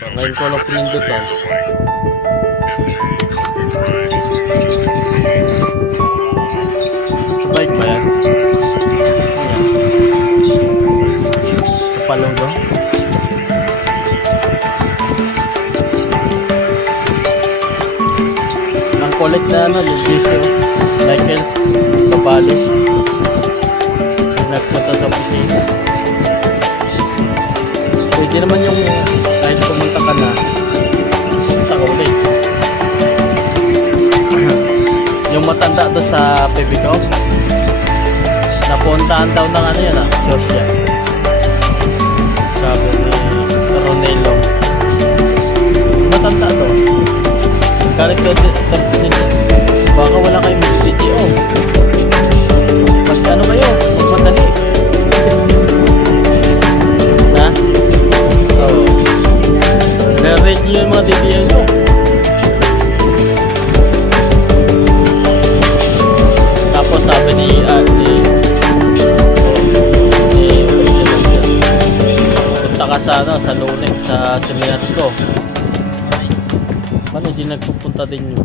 Ngayon ko lang pinundutan. Sa bike ba yan? Ayan. Kapalaw daw. Ang kulit na ano, yung diesel. Michael, kapalo. Nagpunta sa opisina. Pwede naman yung kahit pumunta ka na sa ulit. Yung matanda doon sa PBCO, napuntahan daw ng ano yan sosya. Sabi ni Ronelo. Matanda doon. Galit doon nila. Baka wala kayong video. Pag ano kayo, magmadali. Na? Oo. Na-read nyo yung mga DBL ko. Tapos sabi ni punta ka sa ano, sa Lunes, sa seminar ko. Paano di nagpupunta din yun?